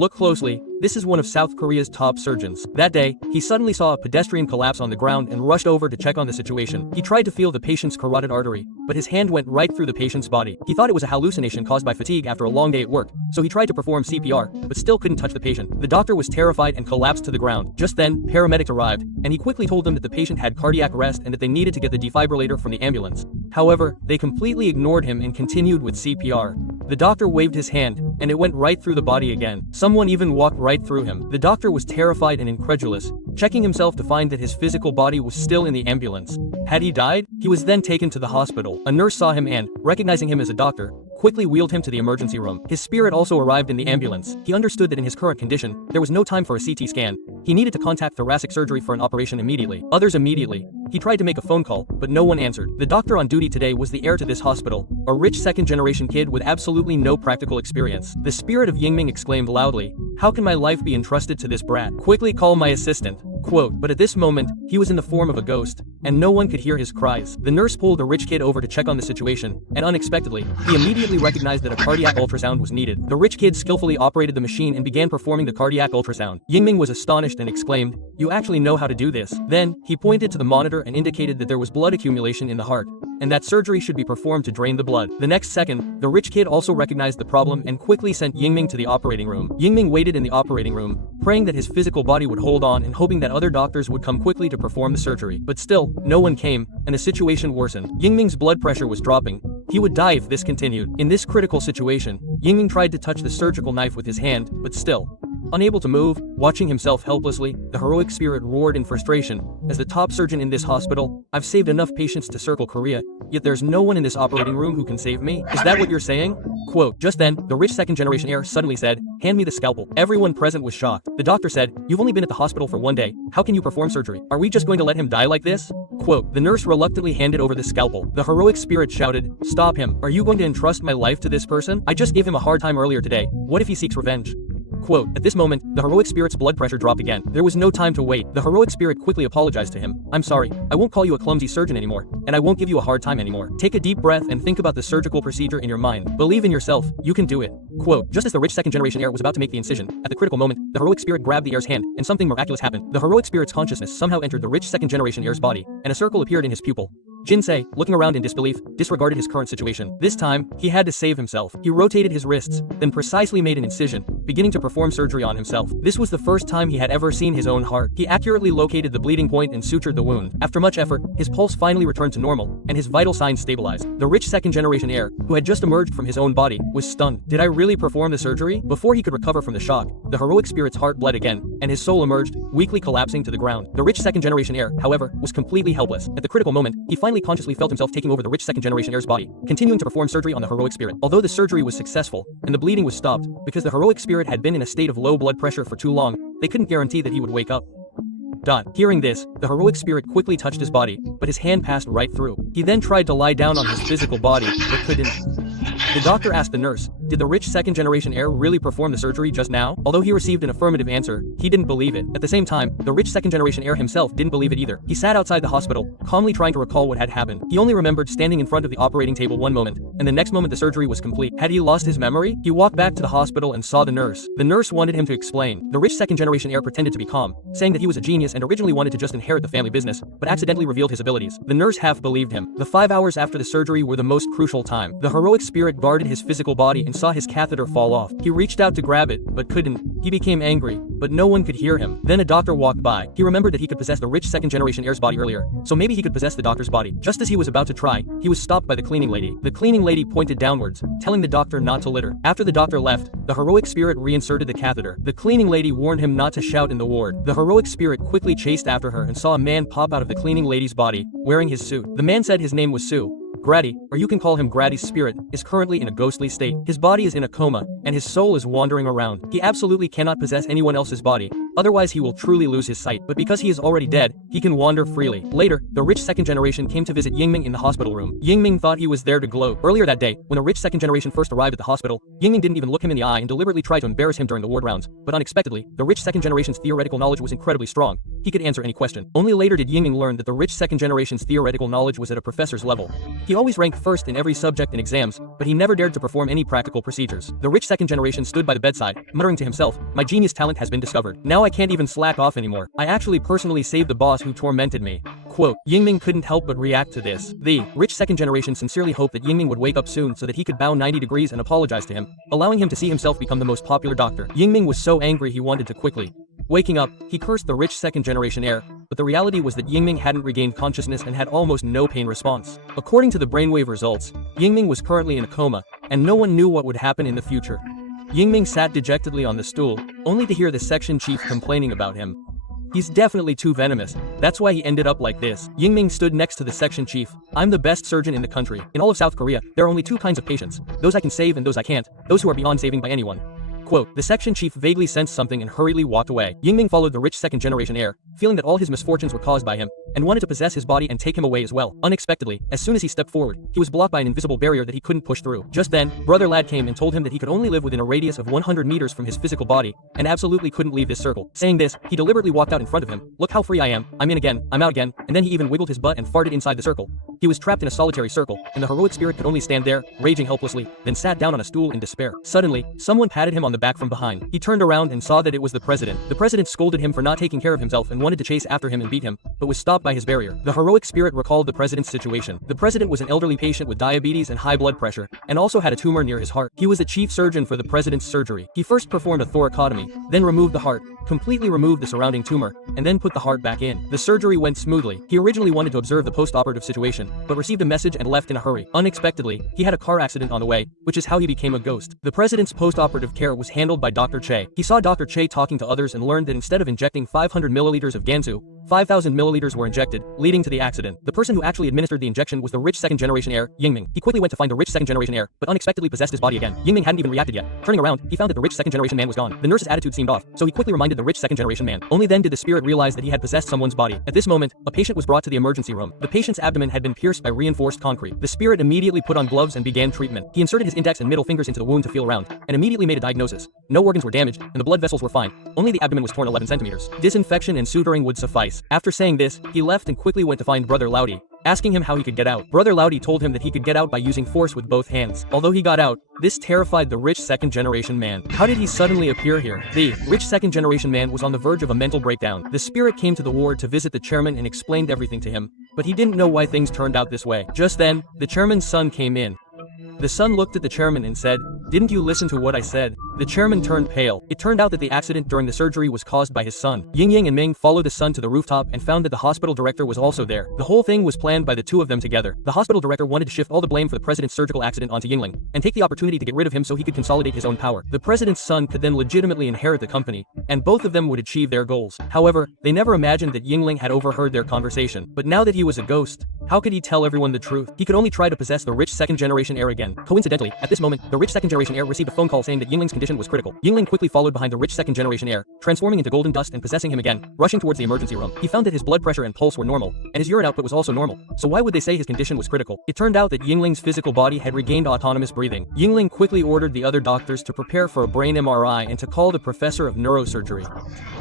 Look closely, this is one of South Korea's top surgeons. That day, he suddenly saw a pedestrian collapse on the ground and rushed over to check on the situation. He tried to feel the patient's carotid artery, but his hand went right through the patient's body. He thought it was a hallucination caused by fatigue after a long day at work, so he tried to perform CPR, but still couldn't touch the patient. The doctor was terrified and collapsed to the ground. Just then, paramedics arrived, and he quickly told them that the patient had cardiac arrest and that they needed to get the defibrillator from the ambulance. However, they completely ignored him and continued with CPR. The doctor waved his hand, and it went right through the body again. Someone even walked right through him. The doctor was terrified and incredulous, checking himself to find that his physical body was still in the ambulance. Had he died? He was then taken to the hospital. A nurse saw him and, recognizing him as a doctor, quickly wheeled him to the emergency room. His spirit also arrived in the ambulance. He understood that in his current condition, there was no time for a CT scan. He needed to contact thoracic surgery for an operation immediately. Others immediately. He tried to make a phone call, but no one answered. The doctor on duty today was the heir to this hospital, a rich second-generation kid with absolutely no practical experience. The spirit of Yingming exclaimed loudly, "How can my life be entrusted to this brat? Quickly call my assistant." Quote, but at this moment, he was in the form of a ghost, and no one could hear his cries. The nurse pulled the rich kid over to check on the situation, and unexpectedly, he immediately recognized that a cardiac ultrasound was needed. The rich kid skillfully operated the machine and began performing the cardiac ultrasound. Yingming was astonished and exclaimed, "You actually know how to do this." Then, he pointed to the monitor and indicated that there was blood accumulation in the heart, and that surgery should be performed to drain the blood. The next second, the rich kid also recognized the problem and quickly sent Yingming to the operating room. Yingming waited in the operating room, praying that his physical body would hold on and hoping that other doctors would come quickly to perform the surgery. But still, no one came, and the situation worsened. Yingming's blood pressure was dropping. He would die if this continued. In this critical situation, Yingming tried to touch the surgical knife with his hand, but still, unable to move, watching himself helplessly, the heroic spirit roared in frustration. As the top surgeon in this hospital, I've saved enough patients to circle Korea, yet there's no one in this operating room who can save me. Is that what you're saying? Quote, just then, the rich second-generation heir suddenly said, "Hand me the scalpel." Everyone present was shocked. The doctor said, "You've only been at the hospital for 1 day. How can you perform surgery? Are we just going to let him die like this?" Quote, the nurse reluctantly handed over the scalpel. The heroic spirit shouted, "Stop him. Are you going to entrust my life to this person? I just gave him a hard time earlier today. What if he seeks revenge?" Quote, at this moment, the heroic spirit's blood pressure dropped again. There was no time to wait. The heroic spirit quickly apologized to him. "I'm sorry. I won't call you a clumsy surgeon anymore, and I won't give you a hard time anymore. Take a deep breath and think about the surgical procedure in your mind. Believe in yourself. You can do it." Quote, just as the rich second-generation heir was about to make the incision, at the critical moment, the heroic spirit grabbed the heir's hand, and something miraculous happened. The heroic spirit's consciousness somehow entered the rich second-generation heir's body, and a circle appeared in his pupil. Jinsei, looking around in disbelief, disregarded his current situation. This time, he had to save himself. He rotated his wrists, then precisely made an incision, beginning to perform surgery on himself. This was the first time he had ever seen his own heart. He accurately located the bleeding point and sutured the wound. After much effort, his pulse finally returned to normal, and his vital signs stabilized. The rich second-generation heir, who had just emerged from his own body, was stunned. Did I really perform the surgery? Before he could recover from the shock, the heroic spirit's heart bled again, and his soul emerged, weakly collapsing to the ground. The rich second-generation heir, however, was completely helpless. At the critical moment, he finally consciously felt himself taking over the rich second-generation heir's body, continuing to perform surgery on the heroic spirit. Although the surgery was successful, and the bleeding was stopped, because the heroic spirit had been in a state of low blood pressure for too long, they couldn't guarantee that he would wake up. Hearing this, the heroic spirit quickly touched his body, but his hand passed right through. He then tried to lie down on his physical body, but couldn't. The doctor asked the nurse, "Did the rich second-generation heir really perform the surgery just now?" Although he received an affirmative answer, he didn't believe it. At the same time, the rich second-generation heir himself didn't believe it either. He sat outside the hospital, calmly trying to recall what had happened. He only remembered standing in front of the operating table one moment, and the next moment the surgery was complete. Had he lost his memory? He walked back to the hospital and saw the nurse. The nurse wanted him to explain. The rich second-generation heir pretended to be calm, saying that he was a genius and originally wanted to just inherit the family business, but accidentally revealed his abilities. The nurse half believed him. The 5 hours after the surgery were the most crucial time. The heroic spirit guarded his physical body and saw his catheter fall off. He reached out to grab it, but couldn't. He became angry, but no one could hear him. Then a doctor walked by. He remembered that he could possess the rich second-generation heir's body earlier, so maybe he could possess the doctor's body. Just as he was about to try, he was stopped by the cleaning lady. The cleaning lady pointed downwards, telling the doctor not to litter. After the doctor left, the heroic spirit reinserted the catheter. The cleaning lady warned him not to shout in the ward. The heroic spirit quickly chased after her and saw a man pop out of the cleaning lady's body, wearing his suit. The man said his name was Sue. Grady, or you can call him Grady's spirit, is currently in a ghostly state. His body is in a coma, and his soul is wandering around. He absolutely cannot possess anyone else's body, otherwise he will truly lose his sight. But because he is already dead, he can wander freely. Later, the rich second generation came to visit Yingming in the hospital room. Yingming thought he was there to gloat. Earlier that day, when the rich second generation first arrived at the hospital, Yingming didn't even look him in the eye and deliberately tried to embarrass him during the ward rounds. But unexpectedly, the rich second generation's theoretical knowledge was incredibly strong. he could answer any question. Only later did Yingming learn that the rich second generation's theoretical knowledge was at a professor's level. He always ranked first in every subject in exams, but he never dared to perform any practical procedures. The rich second generation stood by the bedside, muttering to himself, "My genius talent has been discovered. Now I can't even slack off anymore. I actually personally saved the boss who tormented me." Quote, Yingming couldn't help but react to this. The rich second generation sincerely hoped that Yingming would wake up soon so that he could bow 90 degrees and apologize to him, allowing him to see himself become the most popular doctor. Yingming was so angry he wanted to quickly. Waking up, he cursed the rich second generation heir, but the reality was that Yingming hadn't regained consciousness and had almost no pain response. According to the brainwave results, Yingming was currently in a coma, and no one knew what would happen in the future. Yingming sat dejectedly on the stool, only to hear the section chief complaining about him. "He's definitely too venomous. That's why he ended up like this." Yingming stood next to the section chief. "I'm the best surgeon in the country. In all of South Korea, there are only two kinds of patients. Those I can save and those I can't. Those who are beyond saving by anyone." Quote, the section chief vaguely sensed something and hurriedly walked away. Yingming followed the rich second generation heir, feeling that all his misfortunes were caused by him, and wanted to possess his body and take him away as well. Unexpectedly, as soon as he stepped forward, he was blocked by an invisible barrier that he couldn't push through. Just then, Brother Lad came and told him that he could only live within a radius of 100 meters from his physical body, and absolutely couldn't leave this circle. Saying this, he deliberately walked out in front of him. "Look how free I am. I'm in again, I'm out again," and then he even wiggled his butt and farted inside the circle. He was trapped in a solitary circle, and the heroic spirit could only stand there, raging helplessly, then sat down on a stool in despair. Suddenly, someone patted him on the back from behind. He turned around and saw that it was the president. The president scolded him for not taking care of himself and wanted to chase after him and beat him, but was stopped by his barrier. The heroic spirit recalled the president's situation. The president was an elderly patient with diabetes and high blood pressure, and also had a tumor near his heart. He was the chief surgeon for the president's surgery. He first performed a thoracotomy, then removed the heart, completely removed the surrounding tumor, and then put the heart back in. The surgery went smoothly. He originally wanted to observe the post-operative situation, but received a message and left in a hurry. Unexpectedly, he had a car accident on the way, which is how he became a ghost. The president's post-operative care was handled by Dr. Che. He saw Dr. Che talking to others and learned that instead of injecting 500 milliliters of Gansu, 5,000 milliliters were injected, leading to the accident. The person who actually administered the injection was the rich second generation heir, Yingming. He quickly went to find the rich second generation heir, but unexpectedly possessed his body again. Yingming hadn't even reacted yet. Turning around, he found that the rich second generation man was gone. The nurse's attitude seemed off, so he quickly reminded the rich second generation man. Only then did the spirit realize that he had possessed someone's body. At this moment, a patient was brought to the emergency room. The patient's abdomen had been pierced by reinforced concrete. The spirit immediately put on gloves and began treatment. He inserted his index and middle fingers into the wound to feel around, and immediately made a diagnosis. No organs were damaged, and the blood vessels were fine. Only the abdomen was torn 11 centimeters. Disinfection and suturing would suffice. After saying this, he left and quickly went to find Brother Loudy, asking him how he could get out. Brother Loudy told him that he could get out by using force with both hands. Although he got out, this terrified the rich second generation man. How did he suddenly appear here? The rich second generation man was on the verge of a mental breakdown. The spirit came to the ward to visit the chairman and explained everything to him, but he didn't know why things turned out this way. Just then, the chairman's son came in. The son looked at the chairman and said, "Didn't you listen to what I said?" The chairman turned pale. It turned out that the accident during the surgery was caused by his son. Ying and Ming followed the son to the rooftop and found that the hospital director was also there. The whole thing was planned by the two of them together. The hospital director wanted to shift all the blame for the president's surgical accident onto Yingling, and take the opportunity to get rid of him so he could consolidate his own power. The president's son could then legitimately inherit the company, and both of them would achieve their goals. However, they never imagined that Yingling had overheard their conversation. But now that he was a ghost, how could he tell everyone the truth? He could only try to possess the rich second generation heir again. Coincidentally, at this moment, the rich second generation heir received a phone call saying that Yingling's condition was critical. Yingling quickly followed behind the rich second generation heir, transforming into golden dust and possessing him again, rushing towards the emergency room. He found that his blood pressure and pulse were normal, and his urine output was also normal. So why would they say his condition was critical? It turned out that Yingling's physical body had regained autonomous breathing. Yingling quickly ordered the other doctors to prepare for a brain MRI and to call the professor of neurosurgery.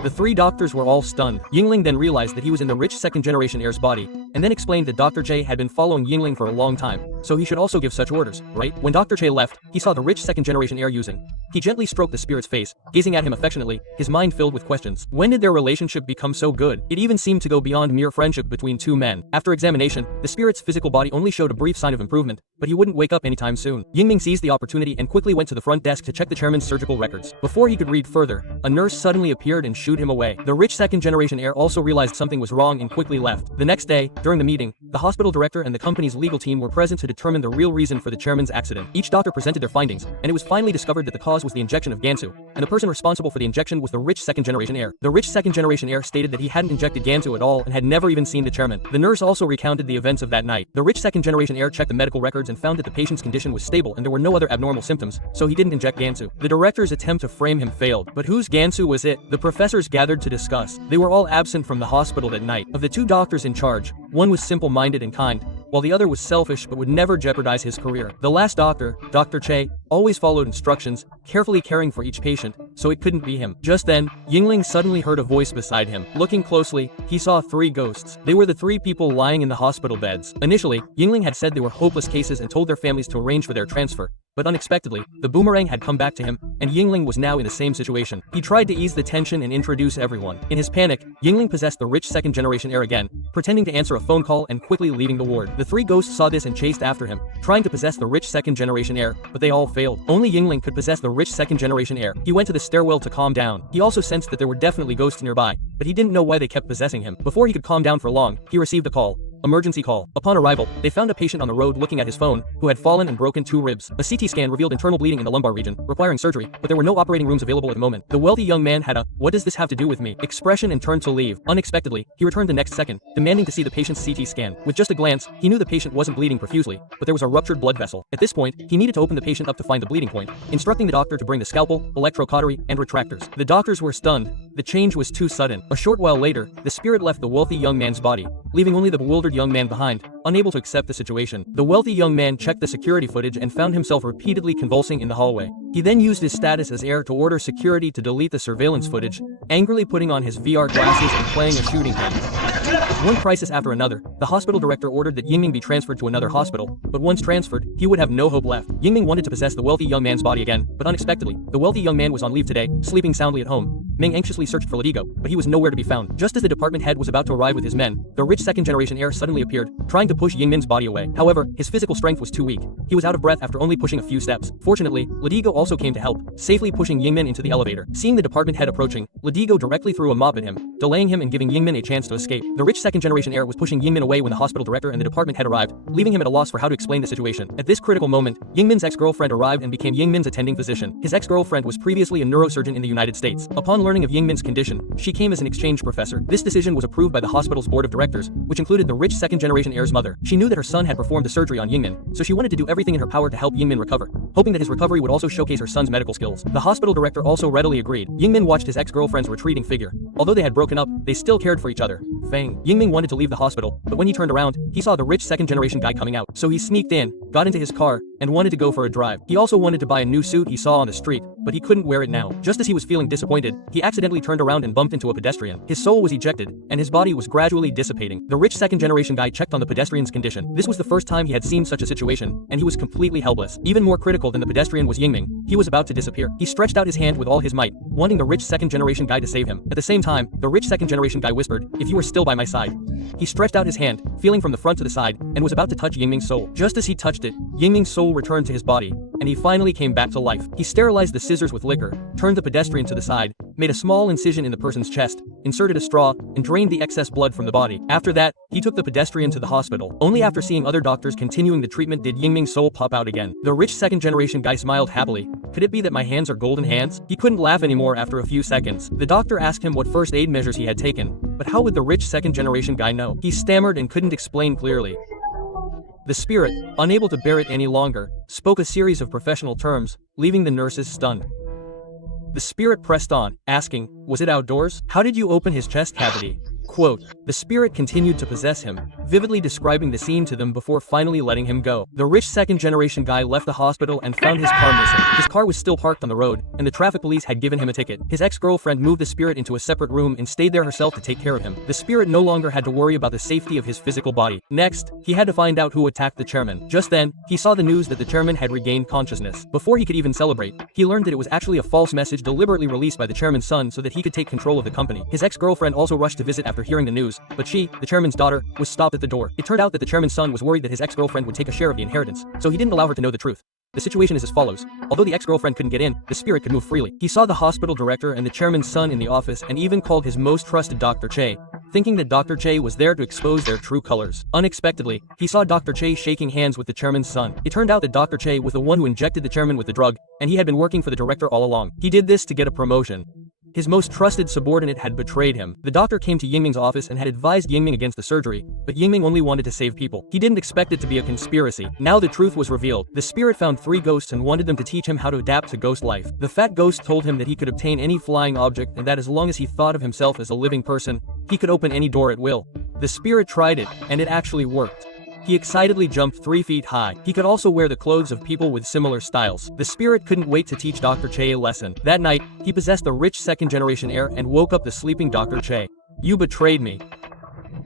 The three doctors were all stunned. Yingling then realized that he was in the rich second generation heir's body, and then explained that Dr. Che had been following Yingling for a long time, so he should also give such orders, right? When Dr. Che left, he saw the rich second generation heir using. He gently stroked the spirit's face, gazing at him affectionately, his mind filled with questions. When did their relationship become so good? It even seemed to go beyond mere friendship between two men. After examination, the spirit's physical body only showed a brief sign of improvement, but he wouldn't wake up anytime soon. Yingming seized the opportunity and quickly went to the front desk to check the chairman's surgical records. Before he could read further, a nurse suddenly appeared and shooed him away. The rich second generation heir also realized something was wrong and quickly left. The next day, during the meeting, the hospital director and the company's legal team were present to determine the real reason for the chairman's accident. Each doctor presented their findings, and it was finally discovered that the cause was the injection of Gansu, and the person responsible for the injection was the rich second generation heir. The rich second generation heir stated that he hadn't injected Gansu at all and had never even seen the chairman. The nurse also recounted the events of that night. The rich second generation heir checked the medical records and found that the patient's condition was stable and there were no other abnormal symptoms, so he didn't inject Gansu. The director's attempt to frame him failed, but whose Gansu was it? The professors gathered to discuss. They were all absent from the hospital that night. Of the two doctors in charge, one was simple-minded and kind, while the other was selfish but would never jeopardize his career. The last doctor, Dr. Che, always followed instructions, carefully caring for each patient, so it couldn't be him. Just then, Yingling suddenly heard a voice beside him. Looking closely, he saw 3 ghosts. They were the 3 people lying in the hospital beds. Initially, Yingling had said they were hopeless cases and told their families to arrange for their transfer. But unexpectedly, the boomerang had come back to him, and Yingling was now in the same situation. He tried to ease the tension and introduce everyone. In his panic, Yingling possessed the rich second-generation heir again, pretending to answer a phone call and quickly leaving the ward. The 3 ghosts saw this and chased after him, trying to possess the rich second-generation heir, but they all failed. Only Yingling could possess the rich second-generation heir. He went to the stairwell to calm down. He also sensed that there were definitely ghosts nearby, but he didn't know why they kept possessing him. Before he could calm down for long, he received a call. Emergency call. Upon arrival, they found a patient on the road looking at his phone, who had fallen and broken 2 ribs. A CT scan revealed internal bleeding in the lumbar region, requiring surgery, but there were no operating rooms available at the moment. The wealthy young man had a "what does this have to do with me" expression and turned to leave. Unexpectedly, he returned the next second, demanding to see the patient's CT scan. With just a glance, he knew the patient wasn't bleeding profusely, but there was a ruptured blood vessel. At this point, he needed to open the patient up to find the bleeding point, instructing the doctor to bring the scalpel, electrocautery, and retractors. The doctors were stunned. The change was too sudden. A short while later, the spirit left the wealthy young man's body, leaving only the bewildered young man behind, unable to accept the situation. The wealthy young man checked the security footage and found himself repeatedly convulsing in the hallway. He then used his status as heir to order security to delete the surveillance footage, angrily putting on his VR glasses and playing a shooting game. One crisis after another, the hospital director ordered that Yingming be transferred to another hospital, but once transferred, he would have no hope left. Yingming wanted to possess the wealthy young man's body again, but unexpectedly, the wealthy young man was on leave today, sleeping soundly at home. Ming anxiously searched for Ladigo, but he was nowhere to be found. Just as the department head was about to arrive with his men, the rich second-generation heir suddenly appeared, trying to push Yingmin's body away. However, his physical strength was too weak. He was out of breath after only pushing a few steps. Fortunately, Ladigo also came to help, safely pushing Yingmin into the elevator. Seeing the department head approaching, Ladigo directly threw a mop at him, delaying him and giving Yingmin a chance to escape. The rich second-generation heir was pushing Yingmin away when the hospital director and the department head arrived, leaving him at a loss for how to explain the situation. At this critical moment, Yingmin's ex-girlfriend arrived and became Yingmin's attending physician. His ex-girlfriend was previously a neurosurgeon in the United States. Upon learning of Yingmin's condition, she came as an exchange professor. This decision was approved by the hospital's board of directors, which included the rich second-generation heir's mother. She knew that her son had performed the surgery on Yingmin, so she wanted to do everything in her power to help Yingmin recover, hoping that his recovery would also showcase her son's medical skills. The hospital director also readily agreed. Yingmin watched his ex-girlfriend's retreating figure. Although they had broken up, they still cared for each other. Fang. Yingming wanted to leave the hospital, but when he turned around, he saw the rich second-generation guy coming out. So he sneaked in, got into his car, and wanted to go for a drive. He also wanted to buy a new suit he saw on the street, but he couldn't wear it now. Just as he was feeling disappointed, he accidentally turned around and bumped into a pedestrian. His soul was ejected, and his body was gradually dissipating. The rich second-generation guy checked on the pedestrian's condition. This was the first time he had seen such a situation, and he was completely helpless. Even more critical than the pedestrian was Yingming. He was about to disappear. He stretched out his hand with all his might, wanting the rich second-generation guy to save him. At the same time, the rich second-generation guy whispered, "If you were still by my side." He stretched out his hand, feeling from the front to the side, and was about to touch Yingming's soul. Just as he touched it, Yingming's soul returned to his body, and he finally came back to life. He sterilized the scissors with liquor, turned the pedestrian to the side, made a small incision in the person's chest, inserted a straw, and drained the excess blood from the body. After that, he took the pedestrian to the hospital. Only after seeing other doctors continuing the treatment did Yingming's soul pop out again. The rich second-generation guy smiled happily. Could it be that my hands are golden hands? He couldn't laugh anymore after a few seconds. The doctor asked him what first aid measures he had taken, but how would the rich second-generation guy know? He stammered and couldn't explain clearly. The spirit, unable to bear it any longer, spoke a series of professional terms, leaving the nurses stunned. The spirit pressed on, asking, "Was it outdoors? How did you open his chest cavity?" Quote, the spirit continued to possess him, vividly describing the scene to them before finally letting him go. The rich second-generation guy left the hospital and found his car missing. His car was still parked on the road, and the traffic police had given him a ticket. His ex-girlfriend moved the spirit into a separate room and stayed there herself to take care of him. The spirit no longer had to worry about the safety of his physical body. Next, he had to find out who attacked the chairman. Just then, he saw the news that the chairman had regained consciousness. Before he could even celebrate, he learned that it was actually a false message deliberately released by the chairman's son so that he could take control of the company. His ex-girlfriend also rushed to visit after hearing the news, but she, the chairman's daughter, was stopped at the door. It turned out that the chairman's son was worried that his ex-girlfriend would take a share of the inheritance, so he didn't allow her to know the truth. The situation is as follows. Although the ex-girlfriend couldn't get in, the spirit could move freely. He saw the hospital director and the chairman's son in the office and even called his most trusted Dr. Che, thinking that Dr. Che was there to expose their true colors. Unexpectedly, he saw Dr. Che shaking hands with the chairman's son. It turned out that Dr. Che was the one who injected the chairman with the drug, and he had been working for the director all along. He did this to get a promotion. His most trusted subordinate had betrayed him. The doctor came to Yingming's office and had advised Yingming against the surgery, but Yingming only wanted to save people. He didn't expect it to be a conspiracy. Now the truth was revealed. The spirit found 3 ghosts and wanted them to teach him how to adapt to ghost life. The fat ghost told him that he could obtain any flying object and that as long as he thought of himself as a living person, he could open any door at will. The spirit tried it, and it actually worked. He excitedly jumped 3 feet high. He could also wear the clothes of people with similar styles. The spirit couldn't wait to teach Dr. Che a lesson. That night, he possessed the rich second-generation heir and woke up the sleeping Dr. Che. "You betrayed me."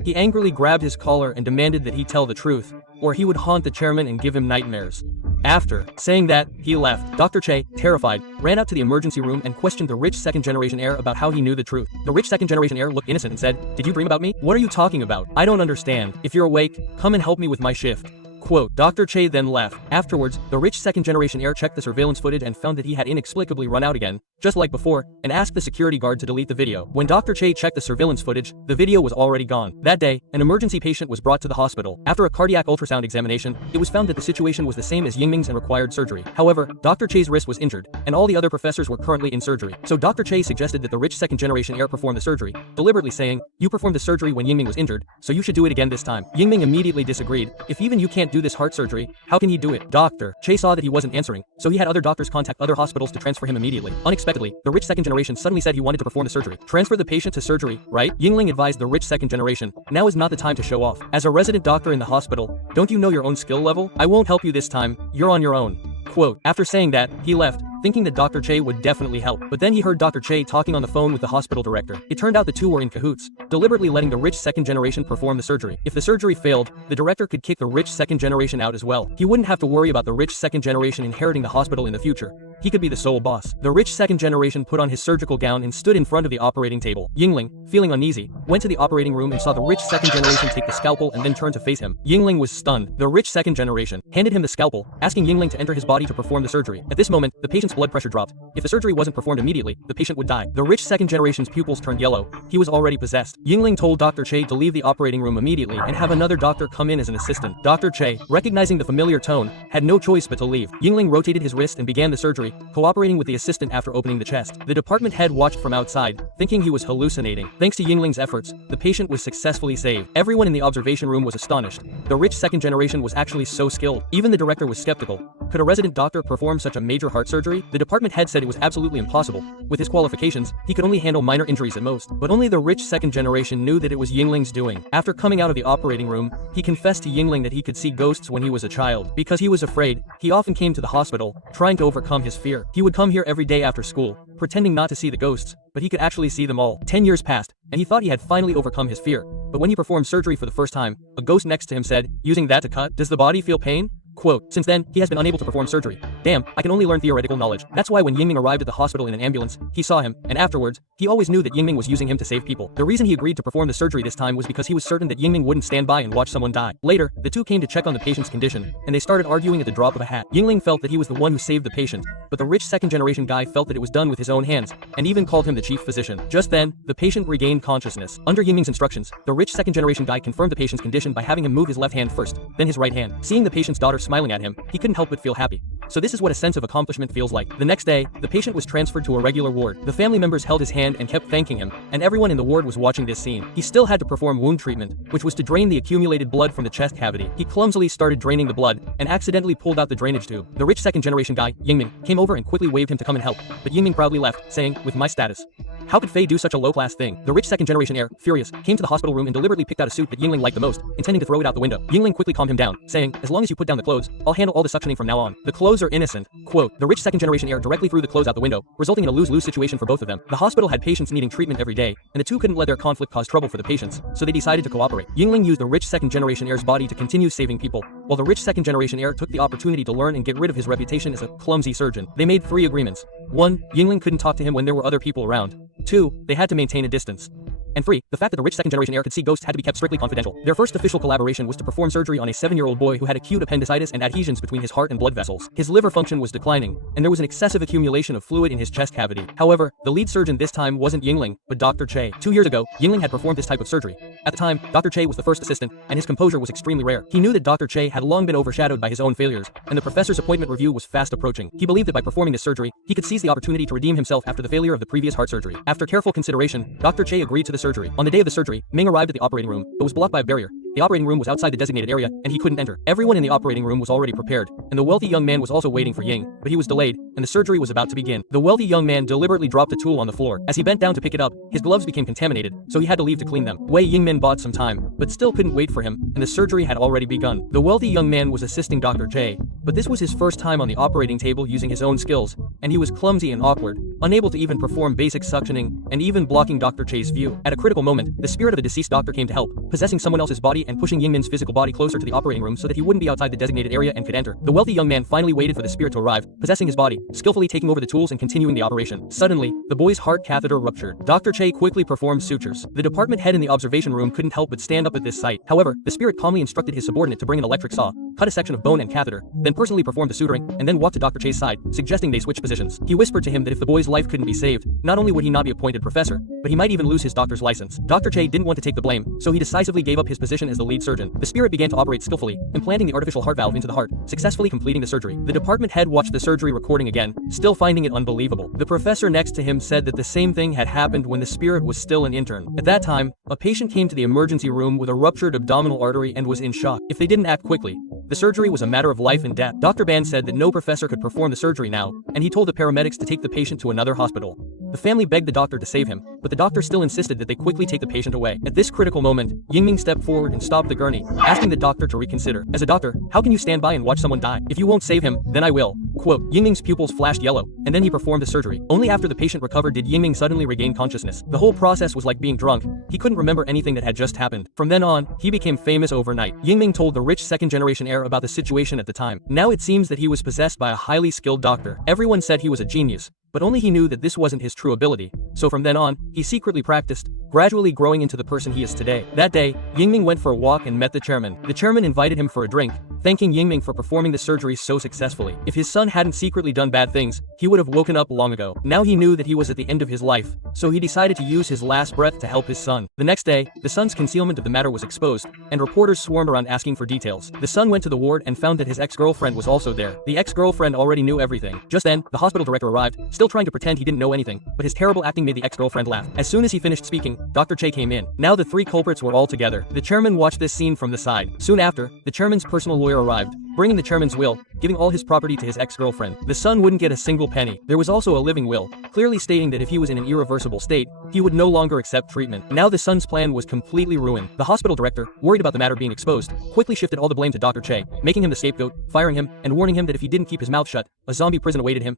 He angrily grabbed his collar and demanded that he tell the truth, or he would haunt the chairman and give him nightmares. After saying that, he left. Dr. Che, terrified, ran out to the emergency room and questioned the rich second-generation heir about how he knew the truth. The rich second-generation heir looked innocent and said, "Did you dream about me? What are you talking about? I don't understand. If you're awake, come and help me with my shift." Quote, Dr. Che then left. Afterwards, the rich second-generation heir checked the surveillance footage and found that he had inexplicably run out again, just like before, and asked the security guard to delete the video. When Dr. Che checked the surveillance footage, the video was already gone. That day, an emergency patient was brought to the hospital. After a cardiac ultrasound examination, it was found that the situation was the same as Yingming's and required surgery. However, Dr. Che's wrist was injured, and all the other professors were currently in surgery. So Dr. Che suggested that the rich second-generation heir perform the surgery, deliberately saying, "You performed the surgery when Yingming was injured, so you should do it again this time." Yingming immediately disagreed. "If even you can't do this heart surgery, how can he do it?" Dr. Che saw that he wasn't answering, so he had other doctors contact other hospitals to transfer him immediately. Unexpectedly, the rich second generation suddenly said he wanted to perform the surgery. "Transfer the patient to surgery, right?" Yingling advised the rich second generation, "Now is not the time to show off. As a resident doctor in the hospital, don't you know your own skill level? I won't help you this time, you're on your own." Quote, after saying that, he left, thinking that Dr. Che would definitely help. But then he heard Dr. Che talking on the phone with the hospital director. It turned out the two were in cahoots, deliberately letting the rich second generation perform the surgery. If the surgery failed, the director could kick the rich second generation out as well. He wouldn't have to worry about the rich second generation inheriting the hospital in the future. He could be the sole boss. The rich second generation put on his surgical gown and stood in front of the operating table. Yingling, feeling uneasy, went to the operating room and saw the rich second generation take the scalpel and then turn to face him. Yingling was stunned. The rich second generation handed him the scalpel, asking Yingling to enter his body to perform the surgery. At this moment, the patient's blood pressure dropped. If the surgery wasn't performed immediately, the patient would die. The rich second generation's pupils turned yellow. He was already possessed. Yingling told Dr. Che to leave the operating room immediately and have another doctor come in as an assistant. Dr. Che, recognizing the familiar tone, had no choice but to leave. Yingling rotated his wrist and began the surgery, cooperating with the assistant after opening the chest. The department head watched from outside, thinking he was hallucinating. Thanks to Yingling's efforts, the patient was successfully saved. Everyone in the observation room was astonished. The rich second generation was actually so skilled. Even the director was skeptical. Could a resident doctor perform such a major heart surgery? The department head said it was absolutely impossible. With his qualifications, he could only handle minor injuries at most. But only the rich second generation knew that it was Yingling's doing. After coming out of the operating room, he confessed to Yingling that he could see ghosts when he was a child. Because he was afraid, he often came to the hospital, trying to overcome his fear. He would come here every day after school, pretending not to see the ghosts, but he could actually see them all. 10 years passed, and he thought he had finally overcome his fear. But when he performed surgery for the first time, a ghost next to him said, "Using that to cut, does the body feel pain?" Quote, since then, he has been unable to perform surgery. Damn, I can only learn theoretical knowledge. That's why when Yingming arrived at the hospital in an ambulance, he saw him, and afterwards, he always knew that Yingming was using him to save people. The reason he agreed to perform the surgery this time was because he was certain that Yingming wouldn't stand by and watch someone die. Later, the two came to check on the patient's condition, and they started arguing at the drop of a hat. Yingling felt that he was the one who saved the patient, but the rich second generation guy felt that it was done with his own hands, and even called him the chief physician. Just then, the patient regained consciousness. Under Yingming's instructions, the rich second generation guy confirmed the patient's condition by having him move his left hand first, then his right hand. Seeing the patient's daughter smiling at him, he couldn't help but feel happy. So this is what a sense of accomplishment feels like. The next day, the patient was transferred to a regular ward. The family members held his hand and kept thanking him, and everyone in the ward was watching this scene. He still had to perform wound treatment, which was to drain the accumulated blood from the chest cavity. He clumsily started draining the blood, and accidentally pulled out the drainage tube. The rich second generation guy, Yingming, came over and quickly waved him to come and help, but Yingming proudly left, saying, "With my status, how could Fei do such a low-class thing?" The rich second generation heir, furious, came to the hospital room and deliberately picked out a suit that Yingling liked the most, intending to throw it out the window. Yingling quickly calmed him down, saying, "As long as you put down the clothes, I'll handle all the suctioning from now on. The clothes are innocent." Quote, the rich second generation heir directly threw the clothes out the window, resulting in a lose-lose situation for both of them. The hospital had patients needing treatment every day, and the two couldn't let their conflict cause trouble for the patients, so they decided to cooperate. Yingling used the rich second generation heir's body to continue saving people, while the rich second generation heir took the opportunity to learn and get rid of his reputation as a clumsy surgeon. They made 3 agreements. 1. Yingling couldn't talk to him when there were other people around. 2. They had to maintain a distance. And 3. The fact that the rich second generation heir could see ghosts had to be kept strictly confidential. Their first official collaboration was to perform surgery on a 7-year-old boy who had acute appendicitis and adhesions between his heart and blood vessels. His liver function was declining, and there was an excessive accumulation of fluid in his chest cavity. However, the lead surgeon this time wasn't Yingling, but Dr. Che. 2 years ago, Yingling had performed this type of surgery. At the time, Dr. Che was the first assistant, and his composure was extremely rare. He knew that Dr. Che had long been overshadowed by his own failures, and the professor's appointment review was fast approaching. He believed that by performing this surgery, he could seize the opportunity to redeem himself after the failure of the previous heart surgery. After careful consideration, Dr. Che agreed to the surgery. On the day of the surgery, Ming arrived at the operating room, but was blocked by a barrier. The operating room was outside the designated area, and he couldn't enter. Everyone in the operating room was already prepared, and the wealthy young man was also waiting for Ying, but he was delayed, and the surgery was about to begin. The wealthy young man deliberately dropped a tool on the floor. As he bent down to pick it up, his gloves became contaminated, so he had to leave to clean them. Wei Yingmin bought some time, but still couldn't wait for him, and the surgery had already begun. The wealthy young man was assisting Dr. J, but this was his first time on the operating table using his own skills, and he was clumsy and awkward, unable to even perform basic suctioning, and even blocking Dr. Che's view. At a critical moment, the spirit of the deceased doctor came to help, possessing someone else's body and pushing Yingmin's physical body closer to the operating room so that he wouldn't be outside the designated area and could enter. The wealthy young man finally waited for the spirit to arrive, possessing his body, skillfully taking over the tools and continuing the operation. Suddenly, the boy's heart catheter ruptured. Dr. Che quickly performed sutures. The department head in the observation room couldn't help but stand up at this sight. However, the spirit calmly instructed his subordinate to bring an electric saw, cut a section of bone and catheter, then personally performed the suturing, and then walked to Dr. Che's side, suggesting they switch positions. He whispered to him that if the boy's life couldn't be saved, not only would he not be appointed professor, but he might even lose his doctor's license. Dr. Che didn't want to take the blame, so he decisively gave up his position as the lead surgeon. The spirit began to operate skillfully, implanting the artificial heart valve into the heart, successfully completing the surgery. The department head watched the surgery recording again, still finding it unbelievable. The professor next to him said that the same thing had happened when the spirit was still an intern. At that time, a patient came to the emergency room with a ruptured abdominal artery and was in shock. If they didn't act quickly, the surgery was a matter of life and death. Dr. Ban said that no professor could perform the surgery now, and he told the paramedics to take the patient to another hospital. The family begged the doctor to save him, but the doctor still insisted that they quickly take the patient away. At this critical moment, Yingming stepped forward and stopped the gurney, asking the doctor to reconsider. As a doctor, how can you stand by and watch someone die? If you won't save him, then I will. Quote, Yingming's pupils flashed yellow, and then he performed the surgery. Only after the patient recovered did Yingming suddenly regain consciousness. The whole process was like being drunk. He couldn't remember anything that had just happened. From then on, he became famous overnight. Yingming told the rich second-generation heir about the situation at the time. Now it seems that he was possessed by a highly skilled doctor. Everyone said he was a genius, but only he knew that this wasn't his true ability. So from then on, he secretly practiced, gradually growing into the person he is today. That day, Yingming went for a walk and met the chairman. The chairman invited him for a drink, thanking Yingming for performing the surgery so successfully. If his son hadn't secretly done bad things, he would have woken up long ago. Now he knew that he was at the end of his life, so he decided to use his last breath to help his son. The next day, the son's concealment of the matter was exposed, and reporters swarmed around asking for details. The son went to the ward and found that his ex-girlfriend was also there. The ex-girlfriend already knew everything. Just then, the hospital director arrived, still trying to pretend he didn't know anything, but his terrible acting made the ex-girlfriend laugh. As soon as he finished speaking, Dr. Che came in. Now the three culprits were all together. The chairman watched this scene from the side. Soon after, the chairman's personal lawyer arrived, bringing the chairman's will, giving all his property to his ex-girlfriend. The son wouldn't get a single penny. There was also a living will, clearly stating that if he was in an irreversible state, he would no longer accept treatment. Now the son's plan was completely ruined. The hospital director, worried about the matter being exposed, quickly shifted all the blame to Dr. Che, making him the scapegoat, firing him, and warning him that if he didn't keep his mouth shut, a zombie prison awaited him.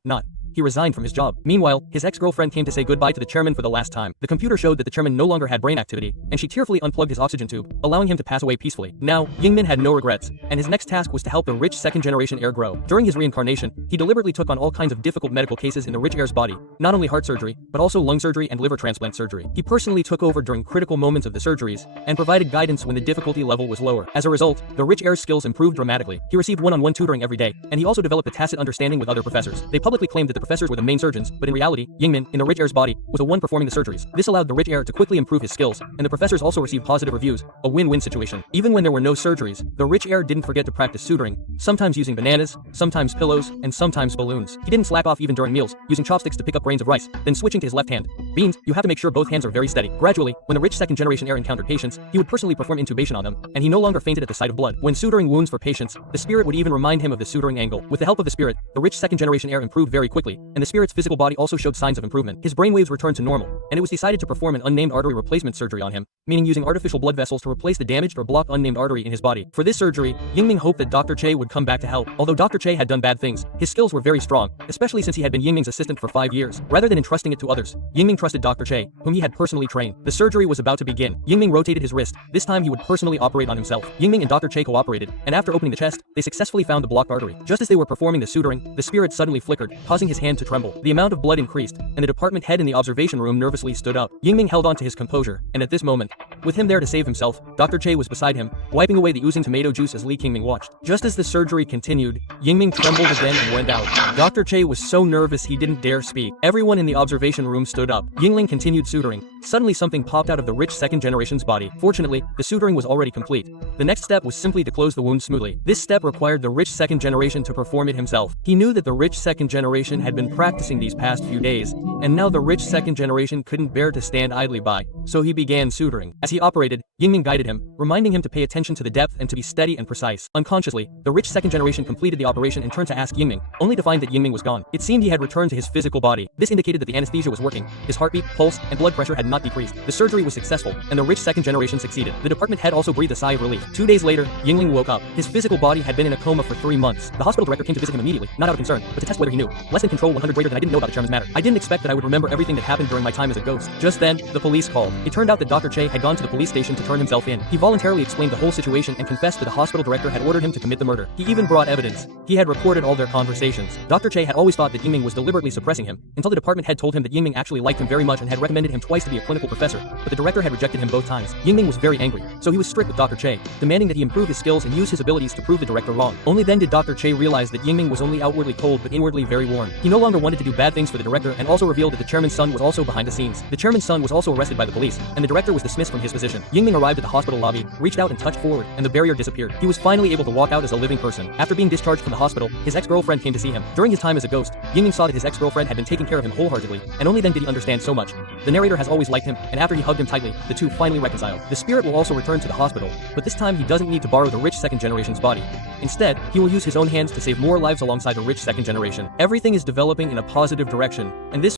He resigned from his job. Meanwhile, his ex-girlfriend came to say goodbye to the chairman for the last time. The computer showed that the chairman no longer had brain activity, and she tearfully unplugged his oxygen tube, allowing him to pass away peacefully. Now, Yingmin had no regrets, and his next task was to help the rich second-generation heir grow. During his reincarnation, he deliberately took on all kinds of difficult medical cases in the rich heir's body, not only heart surgery, but also lung surgery and liver transplant surgery. He personally took over during critical moments of the surgeries, and provided guidance when the difficulty level was lower. As a result, the rich heir's skills improved dramatically. He received one-on-one tutoring every day, and he also developed a tacit understanding with other professors. They publicly claimed that the professors were the main surgeons, but in reality, Yingmin, in the rich heir's body, was the one performing the surgeries. This allowed the rich heir to quickly improve his skills, and the professors also received positive reviews, a win-win situation. Even when there were no surgeries, the rich heir didn't forget to practice suturing, sometimes using bananas, sometimes pillows, and sometimes balloons. He didn't slack off even during meals, using chopsticks to pick up grains of rice, then switching to his left hand. Beans, you have to make sure both hands are very steady. Gradually, when the rich second-generation heir encountered patients, he would personally perform intubation on them, and he no longer fainted at the sight of blood. When suturing wounds for patients, the spirit would even remind him of the suturing angle. With the help of the spirit, the rich second-generation heir improved very quickly, and the spirit's physical body also showed signs of improvement. His brainwaves returned to normal, and it was decided to perform an unnamed artery replacement surgery on him, meaning using artificial blood vessels to replace the damaged or blocked unnamed artery in his body. For this surgery, Yingming hoped that Dr. Che would come back to help. Although Dr. Che had done bad things, his skills were very strong, especially since he had been Yingming's assistant for 5 years. Rather than entrusting it to others, Yingming trusted Dr. Che, whom he had personally trained. The surgery was about to begin. Yingming rotated his wrist. This time he would personally operate on himself. Yingming and Dr. Che cooperated, and after opening the chest, they successfully found the blocked artery. Just as they were performing the suturing, the spirit suddenly flickered, causing his hand to tremble. The amount of blood increased, and the department head in the observation room nervously stood up. Yingming held on to his composure, and at this moment, with him there to save himself, Dr. Che was beside him, wiping away the oozing tomato juice as Li Qingming watched. Just as the surgery continued, Yingming trembled again and went out. Dr. Che was so nervous he didn't dare speak. Everyone in the observation room stood up. Yingling continued suturing, Suddenly something popped out of the rich second generation's body. Fortunately, the suturing was already complete. The next step was simply to close the wound smoothly. This step required the rich second generation to perform it himself. He knew that the rich second generation had been practicing these past few days, and now the rich second generation couldn't bear to stand idly by, so he began suturing. As he operated, Yingming guided him, reminding him to pay attention to the depth and to be steady and precise. Unconsciously, the rich second generation completed the operation and turned to ask Yingming, only to find that Yingming was gone. It seemed he had returned to his physical body. This indicated that the anesthesia was working. His heartbeat, pulse, and blood pressure had not decreased. The surgery was successful, and the rich second generation succeeded. The department head also breathed a sigh of relief. 2 days later, Yingling woke up. His physical body had been in a coma for 3 months. The hospital director came to visit him immediately, not out of concern, but to test whether he knew. Less than control 100 greater than I didn't know about the chairman's matter. I didn't expect that I would remember everything that happened during my time as a ghost. Just then, the police called. It turned out that Dr. Che had gone to the police station to turn himself in. He voluntarily explained the whole situation and confessed that the hospital director had ordered him to commit the murder. He even brought evidence. He had recorded all their conversations. Dr. Che had always thought that Yingming was deliberately suppressing him, until the department head told him that Yingming actually liked him very much and had recommended him twice to be a clinical professor, but the director had rejected him both times. Yingming was very angry, so he was strict with Dr. Che, demanding that he improve his skills and use his abilities to prove the director wrong. Only then did Dr. Che realize that Yingming was only outwardly cold but inwardly very warm. He no longer wanted to do bad things for the director and also revealed that the chairman's son was also behind the scenes. The chairman's son was also arrested by the police, and the director was dismissed from his position. Yingming arrived at the hospital lobby, reached out and touched forward, and the barrier disappeared. He was finally able to walk out as a living person. After being discharged from the hospital, his ex-girlfriend came to see him. During his time as a ghost, Yingming saw that his ex-girlfriend had been taking care of him wholeheartedly, and only then did he understand so much. The narrator has always liked him, and after he hugged him tightly, the two finally reconciled. The spirit will also return to the hospital, but this time he doesn't need to borrow the rich second generation's body. Instead, he will use his own hands to save more lives alongside the rich second generation. Everything is developing in a positive direction, and this